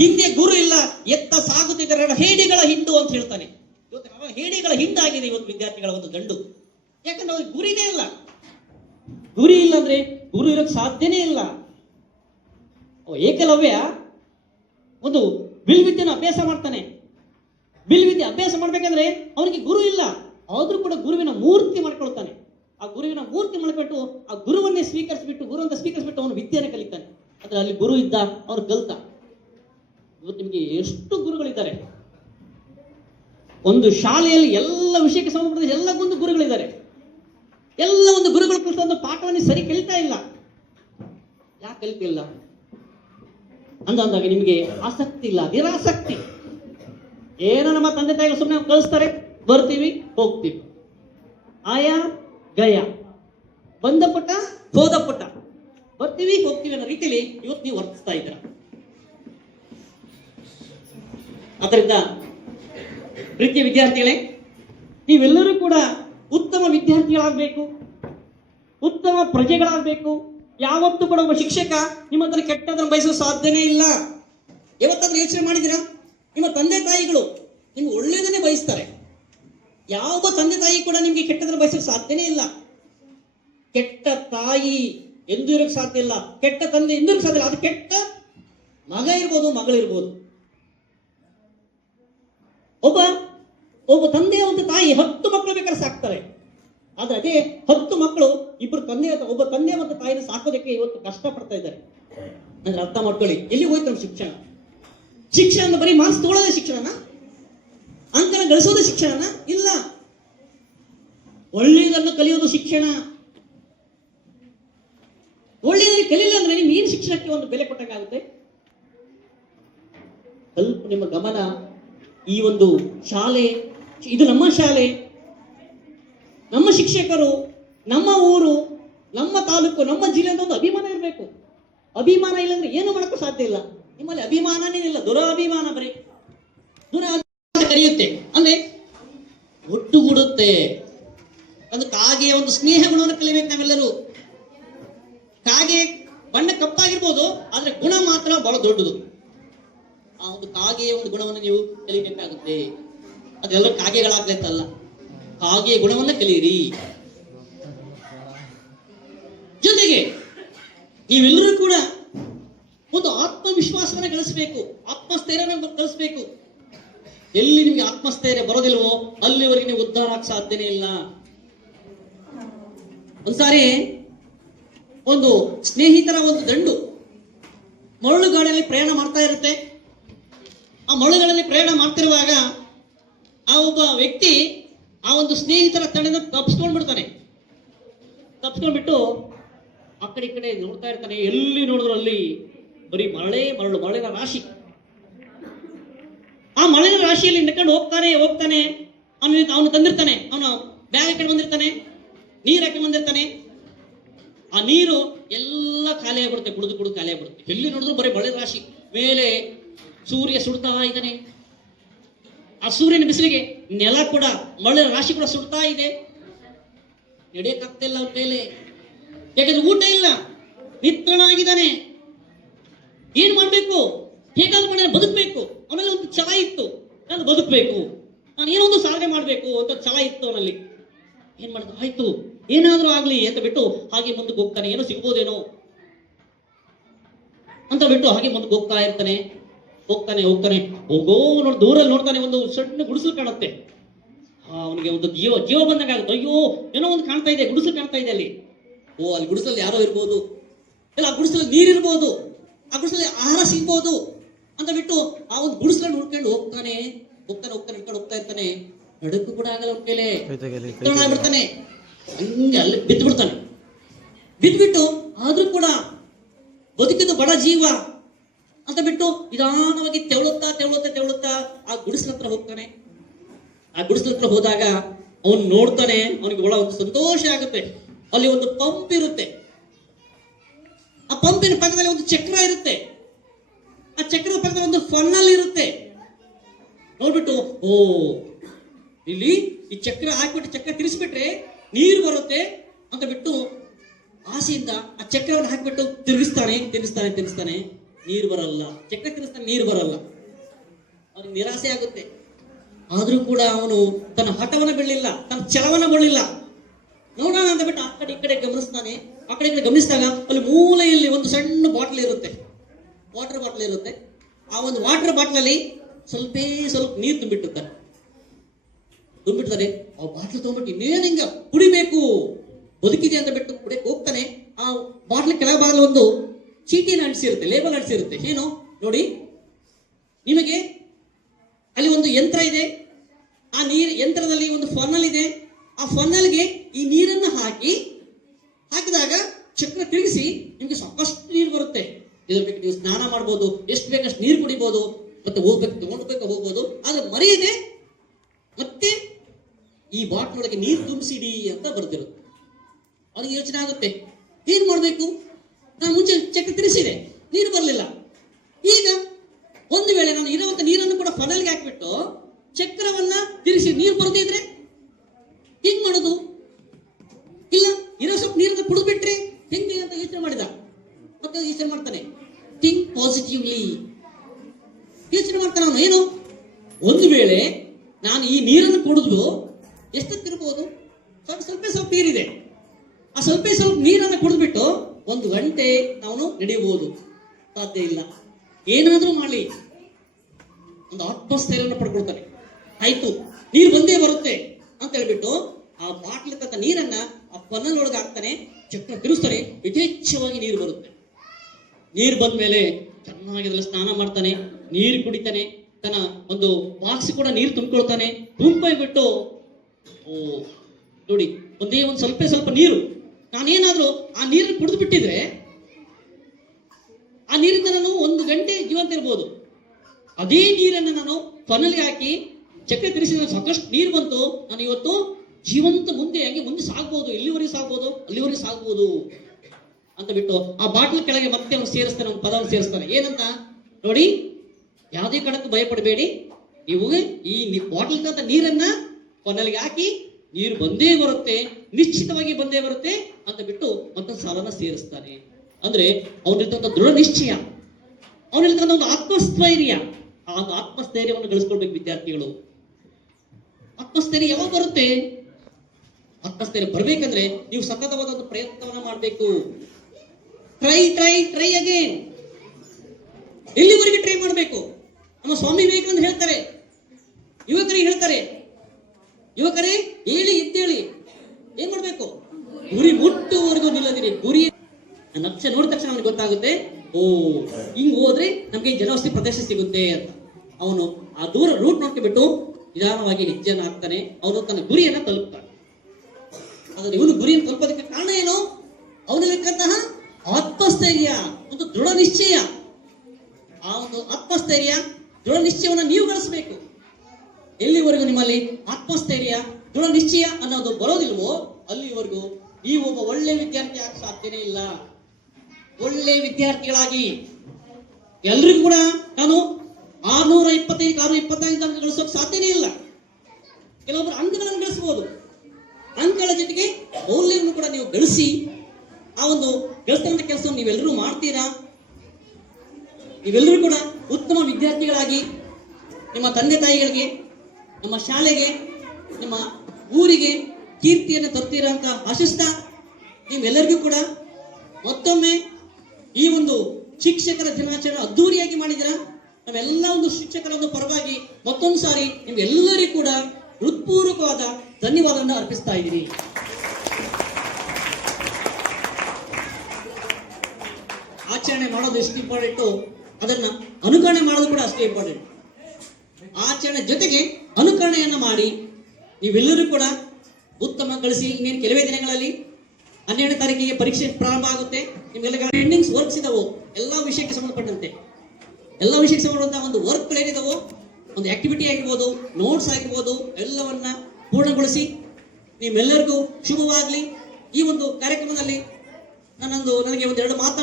ಹಿಂದೆ ಗುರು ಇಲ್ಲ, ಎತ್ತ ಸಾಗುತ್ತಿದ್ದಾರೆ ಹೇಡಿಗಳ ಹಿಂಡು ಅಂತ ಹೇಳ್ತಾನೆ. ಇವತ್ತು ಅವ ಹೇಡಿಗಳ ಹಿಂಡಾಗಿದೆ ಇವತ್ತು ವಿದ್ಯಾರ್ಥಿಗಳ ಒಂದು ದಂಡು ಯಾಕಂದ್ರೆ ಅವ್ರಿಗೆ ಗುರಿನೇ ಇಲ್ಲ. ಗುರಿ ಇಲ್ಲ ಅಂದ್ರೆ ಗುರು ಇರೋಕ್ ಸಾಧ್ಯನೇ ಇಲ್ಲ. ಏಕಲವ್ಯ, ಒಂದು ಬಿಲ್ವಿದ್ಯೆನ ಅಭ್ಯಾಸ ಮಾಡ್ತಾನೆ. ಬಿಲ್ವಿದ್ಯೆ ಅಭ್ಯಾಸ ಮಾಡ್ಬೇಕಂದ್ರೆ ಅವನಿಗೆ ಗುರು ಇಲ್ಲ. ಆದ್ರೂ ಕೂಡ ಗುರುವಿನ ಮೂರ್ತಿ ಮಾಡ್ಕೊಳ್ತಾನೆ. ಆ ಗುರುವಿನ ಮೂರ್ತಿ ಮಾಡ್ಬಿಟ್ಟು ಆ ಗುರುವನ್ನೇ ಸ್ವೀಕರಿಸ್ಬಿಟ್ಟು ಗುರು ಅಂತ ಸ್ವೀಕರಿಸ್ಬಿಟ್ಟು ಅವನು ವಿದ್ಯೆಯನ್ನು ಕಲಿತಾನೆ. ಅಂದ್ರೆ ಅಲ್ಲಿ ಗುರು ಇದ್ದ, ಅವನು ಕಲ್ತ ಇವತ್ತು ನಿಮಗೆ ಎಷ್ಟು ಗುರುಗಳಿದ್ದಾರೆ? ಒಂದು ಶಾಲೆಯಲ್ಲಿ ಎಲ್ಲ ವಿಷಯಕ್ಕೆ ಸಂಬಂಧಪಟ್ಟ ಎಲ್ಲ ಒಂದು ಗುರುಗಳಿದ್ದಾರೆ. ಎಲ್ಲ ಒಂದು ಗುರುಗಳು ಕುರಿತ ಒಂದು ಪಾಠವನ್ನು ಸರಿ ಕಲಿತಾ ಇಲ್ಲ. ಯಾಕೆ ಕಲಿತಿಲ್ಲ ಅಂದಾಗ ನಿಮಗೆ ಆಸಕ್ತಿ ಇಲ್ಲ, ನಿರಾಸಕ್ತಿ. ಏನೋ ನಮ್ಮ ತಂದೆ ತಾಯಿಗಳು ಸುಮ್ಮನೆ ಕಳಿಸ್ತಾರೆ, ಬರ್ತೀವಿ, ಹೋಗ್ತೀವಿ. ಆಯಾ, ಗಯ. ಬಂದ ಪುಟ್ಟ, ಹೋದ ಪುಟ್ಟ. ಬರ್ತೀವಿ, ಹೋಗ್ತೀವಿ ಅನ್ನೋ ರೀತಿಯಲ್ಲಿ ಇವತ್ತು ನೀವು ವರ್ತಿಸ್ತಾ ಇದ್ದೀರ? ಅದರಿಂದ ಪ್ರೀತಿಯ ವಿದ್ಯಾರ್ಥಿಗಳೇ, ನೀವೆಲ್ಲರೂ ಕೂಡ ಉತ್ತಮ ವಿದ್ಯಾರ್ಥಿಗಳಾಗಬೇಕು, ಉತ್ತಮ ಪ್ರಜೆಗಳಾಗಬೇಕು. ಯಾವತ್ತೂ ಕೂಡ ಒಬ್ಬ ಶಿಕ್ಷಕ ನಿಮ್ಮ ಹತ್ರ ಕೆಟ್ಟದನ್ನು ಬಯಸೋ ಸಾಧ್ಯನೇ ಇಲ್ಲ. ಯಾವತ್ತಾದ್ರೂ ಯೋಚನೆ ಮಾಡಿದಿರಾ ನಿಮ್ಮ ತಂದೆ ತಾಯಿಗಳು ನಿಮ್ಗೆ ಒಳ್ಳೇದನ್ನೇ ಬಯಸ್ತಾರೆ. ಯಾವ ತಂದೆ ತಾಯಿ ಕೂಡ ನಿಮಗೆ ಕೆಟ್ಟದನ್ನು ಬಯಸೋ ಸಾಧ್ಯನೇ ಇಲ್ಲ. ಕೆಟ್ಟ ತಾಯಿ ಎಂದೂ ಇರೋಕ್ಕೆ ಸಾಧ್ಯ ಇಲ್ಲ. ಕೆಟ್ಟ ತಂದೆ ಎಂದೂ ಸಾಧ್ಯ ಇಲ್ಲ. ಅದು ಕೆಟ್ಟ ಮಗ ಇರ್ಬೋದು, ಮಗಳಿರ್ಬೋದು. ಒಬ್ಬ ಒಬ್ಬ ತಂದೆ ಒಂದು ತಾಯಿ ಹತ್ತು ಮಕ್ಕಳು ಬೇಕಾದ್ರೆ ಸಾಕ್ತಾರೆ. ಆದ್ರೆ ಅದೇ ಹತ್ತು ಮಕ್ಕಳು ಇಬ್ಬರು ತಂದೆ ಒಬ್ಬ ತಂದೆ ಮತ್ತು ತಾಯಿನ ಸಾಕೋದಕ್ಕೆ ಇವತ್ತು ಕಷ್ಟ ಪಡ್ತಾ ಇದ್ದಾರೆ. ಅಂದ್ರೆ ಅರ್ಥ ಮಾಡ್ಕೊಳ್ಳಿ. ಎಲ್ಲಿ ಹೋಯ್ತು ನಮ್ಮ ಶಿಕ್ಷಣ? ಶಿಕ್ಷಣ ಬರೀ ಮಾರ್ಕ್ಸ್ ತಗೊಳ್ಳೋದೇ ಶಿಕ್ಷಣನ? ಅಂಕನ ಗಳಿಸೋದು ಶಿಕ್ಷಣನ? ಇಲ್ಲ. ಒಳ್ಳೆಯದನ್ನು ಕಲಿಯೋದು ಶಿಕ್ಷಣ. ಒಳ್ಳೆಯದನ್ನು ಕಲಿಯಿಲ್ಲ ಅಂದ್ರೆ ನಿಮ್ಗೆ ಏನ್ ಶಿಕ್ಷಣಕ್ಕೆ ಒಂದು ಬೆಲೆ ಕೊಟ್ಟಂಗಾಗುತ್ತೆ? ಸ್ವಲ್ಪ ನಿಮ್ಮ ಗಮನ ಈ ಒಂದು ಶಾಲೆ, ಇದು ನಮ್ಮ ಶಾಲೆ. ನಮ್ಮ ಶಿಕ್ಷಕರು, ನಮ್ಮ ಊರು, ನಮ್ಮ ತಾಲೂಕು, ನಮ್ಮ ಜಿಲ್ಲೆ ಅಂತ ಒಂದು ಅಭಿಮಾನ ಇರಬೇಕು. ಅಭಿಮಾನ ಇಲ್ಲಂದ್ರೆ ಏನು ಮಾಡೋಕ್ಕೂ ಸಾಧ್ಯ ಇಲ್ಲ. ನಿಮ್ಮಲ್ಲಿ ಅಭಿಮಾನನೇ ಇಲ್ಲ. ದುರಾಭಿಮಾನ ಬರೀ. ದುರಾಭಿಮಾನ ಕರೆಯುತ್ತೆ. ಅಂದ್ರೆ ಒಟ್ಟುಗೂಡುತ್ತೆ ಅದು ಕಾಗೆಯ ಒಂದು ಸ್ನೇಹ ಗುಣವನ್ನು ಕಲಿಬೇಕು ನಾವೆಲ್ಲರೂ. ಕಾಗೆ ಬಣ್ಣ ಕಪ್ಪಾಗಿರ್ಬೋದು, ಆದ್ರೆ ಗುಣ ಮಾತ್ರ ಬಹಳ ದೊಡ್ಡದು. ಆ ಒಂದು ಕಾಗೆಯ ಒಂದು ಗುಣವನ್ನು ನೀವು ಕಲಿಬೇಕಾಗುತ್ತೆ. ಅದೆಲ್ಲ ಕಾಗೆಗಳಾಗ್ಲಿ ಅಂತಲ್ಲ ಕಾಗೆಯ ಗುಣವನ್ನ ಕಲಿಯಿರಿ. ಜೊತೆಗೆ ನೀವೆಲ್ಲರೂ ಕೂಡ ಒಂದು ಆತ್ಮವಿಶ್ವಾಸವನ್ನ ಗಳಿಸಬೇಕು. ಆತ್ಮಸ್ಥೈರ್ಯವನ್ನು ಗಳಿಸಬೇಕು. ಎಲ್ಲಿ ನಿಮ್ಗೆ ಆತ್ಮಸ್ಥೈರ್ಯ ಬರೋದಿಲ್ವೋ ಅಲ್ಲಿವರೆಗೆ ನೀವು ಉದ್ಧಾರ ಆಗ ಸಾಧ್ಯನೇ ಇಲ್ಲ. ಒಂದ್ಸಾರಿ ಒಂದು ಸ್ನೇಹಿತರ ಒಂದು ದಂಡು ಮರಳುಗಾಡಲ್ಲಿ ಪ್ರಯಾಣ ಮಾಡ್ತಾ ಇರುತ್ತೆ. ಆ ಮರಳುಗಳಲ್ಲಿ ಪ್ರಯಾಣ ಮಾಡ್ತಿರುವಾಗ ಆ ಒಬ್ಬ ವ್ಯಕ್ತಿ ಆ ಒಂದು ಸ್ನೇಹಿತರ ತಂಡದಿಂದ ತಪ್ಪಿಸ್ಕೊಂಡ್ ಬಿಡ್ತಾನೆ ತಪ್ಪಿಸ್ಕೊಂಡ್ಬಿಟ್ಟು ಆ ಕಡೆ ಈ ಕಡೆ ನೋಡ್ತಾ ಇರ್ತಾನೆ. ಎಲ್ಲಿ ನೋಡಿದ್ರು ಅಲ್ಲಿ ಬರೀ ಮರಳೆ ಮರಳು, ಮರಳಿನ ರಾಶಿ. ಆ ಮಳೆಯ ರಾಶಿಯಲ್ಲಿ ನಡ್ಕೊಂಡು ಹೋಗ್ತಾನೆ ಹೋಗ್ತಾನೆ. ಅವನು ಅವನು ತಂದಿರ್ತಾನೆ. ಅವನು ಬ್ಯಾಗ್ ಹಾಕೊಂಡು ಬಂದಿರ್ತಾನೆ, ನೀರು ಹಾಕೊಂಡು ಬಂದಿರ್ತಾನೆ. ಆ ನೀರು ಎಲ್ಲ ಖಾಲಿ ಆಗ್ಬಿಡುತ್ತೆ ಕುಡಿದು ಕುಡಿದು ಖಾಲಿ ಆಗ್ಬಿಡುತ್ತೆ ಎಲ್ಲಿ ನೋಡಿದ್ರು ಬರೀ ಮಳೆ ರಾಶಿ. ಮೇಲೆ ಸೂರ್ಯ ಸುಡ್ತಾ ಇದ್ದಾನೆ. ಆ ಸೂರ್ಯನ ಬಿಸಿಲಿಗೆ ನೆಲ ಕೂಡ, ಮಳೆ ರಾಶಿ ಕೂಡ ಸುಡ್ತಾ ಇದೆ. ನಡೆಯಕ್ಕಾಗ್ತಿಲ್ಲ ಅವ್ರ ಮೇಲೆ. ಯಾಕಂದ್ರೆ ಊಟ ಇಲ್ಲ. ನಿತ್ರಣ ಆಗಿದ್ದಾನೆ. ಏನ್ ಮಾಡ್ಬೇಕು? ಹೇಗಾದ್ರೂ ಮಾಡಿ ಬದುಕಬೇಕು. ಆಮೇಲೆ ಒಂದು ಛಲ ಇತ್ತು. ನಾನು ಬದುಕಬೇಕು. ನಾನು ಏನೋ ಒಂದು ಸಾಧನೆ ಮಾಡಬೇಕು ಅಂತ ಛಲ ಇತ್ತು ಅವನಲ್ಲಿ. ಏನ್ ಮಾಡಿದ ಆಯ್ತು. ಏನಾದ್ರೂ ಆಗ್ಲಿ ಅಂತ ಬಿಟ್ಟು ಹಾಗೆ ಮುಂದಕ್ಕೆ ಹೋಗ್ತಾನೆ. ಏನೋ ಸಿಗ್ಬೋದೇನೋ ಅಂತ ಬಿಟ್ಟು ಹಾಗೆ ಮುಂದಕ್ಕೆ ಹೋಗ್ತಾ ಇರ್ತಾನೆ. ಹೋಗ್ತಾನೆ ಹೋಗ್ತಾನೆ. ಹೋಗೋ ನೋಡಿ ದೂರಲ್ಲಿ ನೋಡ್ತಾನೆ ಒಂದು ಸಣ್ಣ ಗುಡಿಸಲು ಕಾಣುತ್ತೆ. ಅವನಿಗೆ ಒಂದು ಜೀವ ಜೀವ ಬಂದಂಗೆ ಆಗುತ್ತೆ. ಅಯ್ಯೋ ಏನೋ ಒಂದು ಕಾಣ್ತಾ ಇದೆ ಗುಡಿಸಲು ಕಾಣ್ತಾ ಇದೆ ಅಲ್ಲಿ. ಓ ಅಲ್ಲಿ ಗುಡಿಸಲಲ್ಲಿ ಯಾರೋ ಇರ್ಬೋದು. ಇಲ್ಲ ಆ ಗುಡಿಸಲಲ್ಲಿ ನೀರಿರ್ಬೋದು ಆ ಗುಡಿಸಲಲ್ಲಿ ಆಹಾರ ಸಿಗ್ಬೋದು ಅಂತ ಬಿಟ್ಟು ಆ ಒಂದು ಗುಡಿಸಲನ್ನು ಹುಡ್ಕೊಂಡು ಹೋಗ್ತಾನೆ. ಹೋಗ್ತಾನೆ ಹೋಗ್ತಾನೆ ಹಿಡ್ಕೊಂಡು ಹೋಗ್ತಾ ಇರ್ತಾನೆ. ನಡಕ್ಕೂ ಕೂಡ ಆಗಲ್ಲ ಅವ್ನ ಮೇಲೆ. ಆಗ್ಬಿಡ್ತಾನೆ. ಹಂಗೆ ಅಲ್ಲಿ ಬಿದ್ದು ಬಿಡ್ತಾನೆ ಬಿದ್ದ್ಬಿಟ್ಟು ಆದ್ರೂ ಕೂಡ ಬದುಕಿದ್ದು ಬಡ ಜೀವ. ಅಂತ ಬಿಟ್ಟು ನಿಧಾನವಾಗಿ ತೆವಳುತ್ತಾ ತೆವಳುತ್ತಾ ತೆವಳುತ್ತಾ ಆ ಗುಡಿಸಲ ಹತ್ರ ಹೋಗ್ತಾನೆ. ಆ ಗುಡಿಸಲ ಹತ್ರ ಹೋದಾಗ ಅವನು ನೋಡ್ತಾನೆ, ಅವನಿಗೆ ಒಳ ಒಂದು ಸಂತೋಷ ಆಗುತ್ತೆ. ಅಲ್ಲಿ ಒಂದು ಪಂಪ್ ಇರುತ್ತೆ. ಆ ಪಂಪಿನ ಪಕ್ಕದಲ್ಲಿ ಒಂದು ಚಕ್ರ ಇರುತ್ತೆ. ಆ ಚಕ್ರದ ಪಕ್ಕದಲ್ಲಿ ಒಂದು ಫನ್ನಲ್ ಇರುತ್ತೆ. ನೋಡ್ಬಿಟ್ಟು, ಓ, ಇಲ್ಲಿ ಈ ಚಕ್ರ ಹಾಕ್ಬಿಟ್ಟು ಚಕ್ರ ತಿರ್ಸ್ಬಿಟ್ರೆ ನೀರು ಬರುತ್ತೆ ಅಂತ ಬಿಟ್ಟು ಆಸೆಯಿಂದ ಆ ಚಕ್ರವನ್ನು ಹಾಕ್ಬಿಟ್ಟು ತಿರುಗಿಸ್ತಾನೆ ತಿರುಗಿಸ್ತಾನೆ ತಿರುಗಿಸ್ತಾನೆ ನೀರು ಬರಲ್ಲ. ಚಕ್ರ ತಿನ್ನಿಸ್ತಾನೆ ನೀರು ಬರಲ್ಲ. ಅವನಿಗೆ ನಿರಾಸೆ ಆಗುತ್ತೆ. ಆದರೂ ಕೂಡ ಅವನು ತನ್ನ ಹಠವನ್ನ ಬೀಳಲಿಲ್ಲ ತನ್ನ ಛಲವನ್ನ ಬೀಳಲಿಲ್ಲ ನೋಡೋಣ ಅಂತ ಬಿಟ್ಟು ಆ ಕಡೆ ಈ ಕಡೆ ಗಮನಿಸ್ತಾನೆ. ಆ ಕಡೆ ಈ ಕಡೆ ಗಮನಿಸಿದಾಗ ಅಲ್ಲಿ ಮೂಲೆಯಲ್ಲಿ ಒಂದು ಸಣ್ಣ ಬಾಟ್ಲ್ ಇರುತ್ತೆ. ವಾಟರ್ ಬಾಟ್ಲ್ ಇರುತ್ತೆ. ಆ ಒಂದು ವಾಟರ್ ಬಾಟ್ಲಲ್ಲಿ ಸ್ವಲ್ಪೇ ಸ್ವಲ್ಪ ನೀರು ತುಂಬಿಟ್ಟಿರ್ತಾರೆ ತುಂಬಿಡ್ತಾರೆ ಆ ಬಾಟ್ಲು ತಗೊಂಡ್ಬಿಟ್ಟು ಇನ್ನೇನು ಹಿಂಗ ಕುಡಿಬೇಕು? ಬದುಕಿದೆ ಅಂತ ಬಿಟ್ಟು ಕುಡಿಯಕ್ಕೆ ಹೋಗ್ತಾನೆ. ಆ ಬಾಟ್ಲ್ ಕೆಳಭಾಗದಲ್ಲಿ ಒಂದು ಚೀಟಿನ ಅಂಟಿಸಿರುತ್ತೆ ಲೇಬಲ್ ಅಂಟಿಸಿರುತ್ತೆ ಏನು? ನೋಡಿ, ನಿಮಗೆ ಅಲ್ಲಿ ಒಂದು ಯಂತ್ರ ಇದೆ. ಆ ನೀರ್ ಯಂತ್ರದಲ್ಲಿ ಒಂದು ಫನ್ನಲ್ ಇದೆ. ಆ ಫರ್ನಲ್ಗೆ ಈ ನೀರನ್ನು ಹಾಕಿ, ಹಾಕಿದಾಗ ಚಕ್ರ ತಿರುಗಿಸಿ ನಿಮಗೆ ಸಾಕಷ್ಟು ನೀರು ಬರುತ್ತೆ. ಇದ್ರ ಬೇಕು ನೀವು ಸ್ನಾನ ಮಾಡ್ಬೋದು, ಎಷ್ಟು ಬೇಕಷ್ಟು ನೀರು ಕುಡಿಬೋದು, ಮತ್ತೆ ಹೋಗ್ಬೇಕು, ತಗೊಂಡ್ಬೇಕು, ಹೋಗ್ಬೋದು. ಆದ್ರೆ ಮರೆಯದೆ ಮತ್ತೆ ಈ ಬಾಟ್ಲೊಳಗೆ ನೀರು ತುಂಬಿಸಿಡಿ ಅಂತ ಬರ್ತಿರುತ್ತೆ ಅವ್ರಿಗೆ ಯೋಚನೆ ಆಗುತ್ತೆ. ಏನ್ ಮಾಡ್ಬೇಕು ನಾನು ಮುಂಚೆ ಚಕ್ರ ತಿರುಗಿಸಿದೆ ನೀರು ಬರಲಿಲ್ಲ ಈಗ ಒಂದು ವೇಳೆ ನಾನು ಇರುವಂತ ನೀರನ್ನು ಕೂಡ ಫನಲ್ಗೆ ಹಾಕ್ಬಿಟ್ಟು ಚಕ್ರವನ್ನ ತಿರುಗಿಸಿ ನೀರು ಬರದೇ ಇದ್ರೆ ಹೆಂಗ್ ಮಾಡೋದು? ಇಲ್ಲ, ಇರೋ ಸ್ವಲ್ಪ ನೀರನ್ನ ಕುಡಿದ್ಬಿಟ್ರಿ ಹೆಂಗೆ ಅಂತ ಯೋಚನೆ ಮಾಡಿದ. ಮತ್ತೆ ಯೋಚನೆ ಮಾಡ್ತಾನೆ. ಥಿಂಕ್ ಪಾಸಿಟಿವ್ಲಿ ಯೋಚನೆ ಮಾಡ್ತಾನೆ ಅವನು, ಏನು? ಒಂದು ವೇಳೆ ನಾನು ಈ ನೀರನ್ನು ಕುಡಿದು ಎಷ್ಟೊತ್ತಿರ್ಬೋದು? ಸ್ವಲ್ಪ ಸ್ವಲ್ಪ ಸ್ವಲ್ಪ ನೀರಿದೆ. ಆ ಸ್ವಲ್ಪ ಸ್ವಲ್ಪ ನೀರನ್ನು ಕುಡಿದ್ಬಿಟ್ಟು ಒಂದು ಗಂಟೆ ನಾವು ನಡೆಯಬಹುದು. ಸಾಧ್ಯ ಇಲ್ಲ. ಏನಾದರೂ ಮಾಡಲಿ. ಒಂದು ಆತ್ಮಸ್ಥೈರ್ಯವನ್ನು ಪಡ್ಕೊಳ್ತಾನೆ. ಆಯ್ತು, ನೀರು ಬಂದೇ ಬರುತ್ತೆ ಅಂತ ಹೇಳ್ಬಿಟ್ಟು ಆ ಬಾಟ್ಲಿ ತಕ್ಕ ನೀರನ್ನ ಆ ಪನ್ನಲ್ ಒಳಗೆ ಹಾಕ್ತಾನೆ ಚಕ್ರ ತಿರುಗಿಸ್ತಾನೆ ಯಥೇಚ್ಛವಾಗಿ ನೀರು ಬರುತ್ತೆ. ನೀರು ಬಂದ ಮೇಲೆ ಚೆನ್ನಾಗಿ ಅದರಲ್ಲಿ ಸ್ನಾನ ಮಾಡ್ತಾನೆ, ನೀರು ಕುಡಿತಾನೆ, ತನ್ನ ಒಂದು ಬಾಕ್ಸ್ ಕೂಡ ನೀರು ತುಂಬಿಕೊಳ್ತಾನೆ ತುಂಬಿಬಿಟ್ಟು ಓ, ನೋಡಿ, ಒಂದೇ ಒಂದು ಸ್ವಲ್ಪ ಸ್ವಲ್ಪ ನೀರು. ನಾನೇನಾದ್ರೂ ಆ ನೀರನ್ನು ಕುಡಿದು ಬಿಟ್ಟಿದ್ರೆ, ಆ ನೀರಿಂದ ನಾನು ಒಂದು ಗಂಟೆ ಜೀವಂತ ಇರ್ಬೋದು. ಅದೇ ನೀರನ್ನು ನಾನು ಫನಲ್ಗೆ ಹಾಕಿ ಚಕ್ರ ತಿರುಗಿಸಿದ ಸಾಕಷ್ಟು ನೀರು ಬಂತು. ನಾನು ಇವತ್ತು ಜೀವಂತ ಮುಂದೆ ಹಂಗೆ ಮುಂದೆ ಸಾಗ್ಬೋದು, ಎಲ್ಲಿವರೆಗೆ ಸಾಗ್ಬೋದು, ಅಲ್ಲಿವರೆಗೆ ಸಾಗ್ಬೋದು ಅಂತ ಬಿಟ್ಟು ಆ ಬಾಟ್ಲ್ ಕೆಳಗೆ ಮತ್ತೆ ಅವ್ನು ಸೇರಿಸ್ತಾನೆ ಒಂದು ಪದವನ್ನು ಸೇರಿಸ್ತಾನೆ. ಏನಂತ? ನೋಡಿ, ಯಾವುದೇ ಕಡೆಗೂ ಭಯಪಡಬೇಡಿ. ನೀವು ಈ ಬಾಟ್ಲ್ ನೀರನ್ನ ಕೊನೆಗೆ ಹಾಕಿ ನೀರು ಬಂದೇ ಬರುತ್ತೆ, ನಿಶ್ಚಿತವಾಗಿ ಬಂದೇ ಬರುತ್ತೆ ಅಂತ ಬಿಟ್ಟು ಮತ್ತೊಂದು ಸಾಲನ ಸೇರಿಸ್ತಾನೆ. ಅಂದ್ರೆ ಅವನಿರ್ತಕ್ಕಂಥ ದೃಢ ನಿಶ್ಚಯ. ಅವನಿರ್ತಕ್ಕಂಥ ಒಂದು ಆತ್ಮಸ್ಥೈರ್ಯ. ಆ ಒಂದು ಆತ್ಮಸ್ಥೈರ್ಯವನ್ನು ಗಳಿಸ್ಕೊಳ್ಬೇಕು ವಿದ್ಯಾರ್ಥಿಗಳು. ಆತ್ಮಸ್ಥೈರ್ಯ ಯಾವಾಗ ಬರುತ್ತೆ? ಆತ್ಮಸ್ಥೈರ್ಯ ಬರ್ಬೇಕಂದ್ರೆ ನೀವು ಸತತವಾದ ಒಂದು ಪ್ರಯತ್ನವನ್ನ ಮಾಡಬೇಕು. ಟ್ರೈ ಟ್ರೈ ಟ್ರೈ ಅಗೇನ್ ಎಲ್ಲಿವರೆಗೆ ಟ್ರೈ ಮಾಡಬೇಕು? ನಮ್ಮ ಸ್ವಾಮಿ ವಿವೇಕಾನಂದ ಹೇಳ್ತಾರೆ. ಯುವಕರಿಗೆ ಹೇಳ್ತಾರೆ. ಯುವಕರೇ, ಹೇಳಿ ಎದ್ದೇಳಿ ಏನ್ ಮಾಡ್ಬೇಕು? ಗುರಿ ಮುಟ್ಟುವರೆಗೂ ನಿಲ್ಲದಿರಿ. ಗುರಿ ನಕ್ಷ ನೋಡಿದ ತಕ್ಷಣ ಅವನಿಗೆ ಗೊತ್ತಾಗುತ್ತೆ, ಓ, ಹಿಂಗ್ ಹೋದ್ರೆ ನಮ್ಗೆ ಜನವಸತಿ ಪ್ರದೇಶ ಸಿಗುತ್ತೆ ಅಂತ. ಅವನು ಆ ದೂರ ರೂಟ್ ನೋಡ್ಕೊಂಡ್ಬಿಟ್ಟು ನಿಧಾನವಾಗಿ ಹೆಜ್ಜೆಯನ್ನು ಹಾಕ್ತಾನೆ ಅವನು ತನ್ನ ಗುರಿಯನ್ನ ತಲುಪ್ತಾನೆ. ಆದ್ರೆ ಇವನು ಗುರಿಯನ್ನು ತಲುಪೋದಕ್ಕೆ ಕಾರಣ ಏನು? ಅವನಲ್ಲಿರ್ತಕ್ಕಂತಹ ಆತ್ಮಸ್ಥೈರ್ಯ ಒಂದು ದೃಢ ನಿಶ್ಚಯ. ಆ ಒಂದು ಆತ್ಮಸ್ಥೈರ್ಯ, ದೃಢ ನಿಶ್ಚಯವನ್ನು ನೀವು ಗಳಿಸಬೇಕು. ಎಲ್ಲಿವರೆಗೂ ನಿಮ್ಮಲ್ಲಿ ಆತ್ಮಸ್ಥೈರ್ಯ, ದೃಢ ನಿಶ್ಚಯ ಅನ್ನೋದು ಬರೋದಿಲ್ವೋ, ಅಲ್ಲಿವರೆಗೂ ನೀವು ಒಬ್ಬ ಒಳ್ಳೆ ವಿದ್ಯಾರ್ಥಿ ಆಗ ಸಾಧ್ಯನೇ ಇಲ್ಲ. ಒಳ್ಳೆ ವಿದ್ಯಾರ್ಥಿಗಳಾಗಿ ಎಲ್ರಿಗೂ ಕೂಡ ನಾನು ಆರ್ನೂರ ಇಪ್ಪತ್ತೈದು ಆರ್ನೂರ ಇಪ್ಪತ್ತೈದು ಅಂಕ ಗಳಿಸೋಕೆ ಸಾಧ್ಯನೇ ಇಲ್ಲ. ಕೆಲವೊಬ್ಬರು ಅಂಕಗಳನ್ನು ಗಳಿಸಬಹುದು. ಅಂಕಗಳ ಜೊತೆಗೆ ಮೌಲ್ಯವನ್ನು ಕೂಡ ನೀವು ಗಳಿಸಿ ಆ ಒಂದು ಗಳಿಸ್ತಕ್ಕಂಥ ಕೆಲಸವನ್ನು ನೀವೆಲ್ಲರೂ ಮಾಡ್ತೀರಾ? ನೀವೆಲ್ಲರೂ ಕೂಡ ಉತ್ತಮ ವಿದ್ಯಾರ್ಥಿಗಳಾಗಿ ನಿಮ್ಮ ತಂದೆ ತಾಯಿಗಳಿಗೆ, ನಮ್ಮ ಶಾಲೆಗೆ, ನಿಮ್ಮ ಊರಿಗೆ ಕೀರ್ತಿಯನ್ನು ತರ್ತೀರಾ ಅಂತ ಆಶಿಸ್ತಾ ನೀವೆಲ್ಲರಿಗೂ ಕೂಡ ಮತ್ತೊಮ್ಮೆ ಈ ಒಂದು ಶಿಕ್ಷಕರ ದಿನಾಚರಣೆ ಅದ್ದೂರಿಯಾಗಿ ಮಾಡಿದಿರಾ ನಾವೆಲ್ಲ ಒಂದು ಶಿಕ್ಷಕರ ಒಂದು ಪರವಾಗಿ ಮತ್ತೊಂದು ಸಾರಿ ನಿಮ್ಗೆಲ್ಲರಿಗೂ ಕೂಡ ಹೃತ್ಪೂರ್ವಕವಾದ ಧನ್ಯವಾದವನ್ನು ಅರ್ಪಿಸ್ತಾ ಇದ್ದೀನಿ. ಆಚರಣೆ ಮಾಡೋದು ಎಷ್ಟು ಇಂಪಾರ್ಟೆಂಟು ಅದನ್ನ ಅನುಕರಣೆ ಮಾಡೋದು ಕೂಡ ಅಷ್ಟೇ ಇಂಪಾರ್ಟೆಂಟ್ ಆಚರಣೆ ಜೊತೆಗೆ ಅನುಕರಣೆಯನ್ನ ಮಾಡಿ, ನೀವೆಲ್ಲರೂ ಕೂಡ ಉತ್ತಮ ಗಳಿಸಿ ಇನ್ನೇನು ಕೆಲವೇ ದಿನಗಳಲ್ಲಿ ಹನ್ನೆರಡನೇ ತಾರೀಕಿಗೆ ಪರೀಕ್ಷೆ ಪ್ರಾರಂಭ ಆಗುತ್ತೆ. ನಿಮ್ಗೆಲ್ಲ ಟ್ರೆಂಡಿಂಗ್ಸ್ ವರ್ಕ್ಸ್ ಇದಾವೋ? ಎಲ್ಲ ವಿಷಯಕ್ಕೆ ಸಂಬಂಧಪಟ್ಟಂತೆ. ಎಲ್ಲ ವಿಷಯಕ್ಕೆ ಸಂಬಂಧಪಟ್ಟಂತ ಒಂದು ವರ್ಕ್ ಏನಿದಾವೋ ಒಂದು ಆಕ್ಟಿವಿಟಿ ಆಗಿರ್ಬೋದು ನೋಟ್ಸ್ ಆಗಿರ್ಬೋದು, ಎಲ್ಲವನ್ನ ಪೂರ್ಣಗೊಳಿಸಿ ನಿಮ್ಮೆಲ್ಲರಿಗೂ ಶುಭವಾಗಲಿ. ಈ ಒಂದು ಕಾರ್ಯಕ್ರಮದಲ್ಲಿ ನಾನೊಂದು ನನಗೆ ಒಂದು ಎರಡು ಮಾತಾ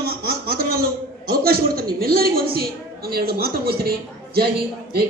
ಮಾತನಾಡಲು ಅವಕಾಶ ಕೊಡ್ತಾರೆ. ನಿಮ್ಮೆಲ್ಲರಿಗೂ ಅನಿಸಿ ನಾನು ಎರಡು ಮಾತು ಮುಗಿಸ್ತೀನಿ. ಜೈ ಹಿಂದ್, ಜೈ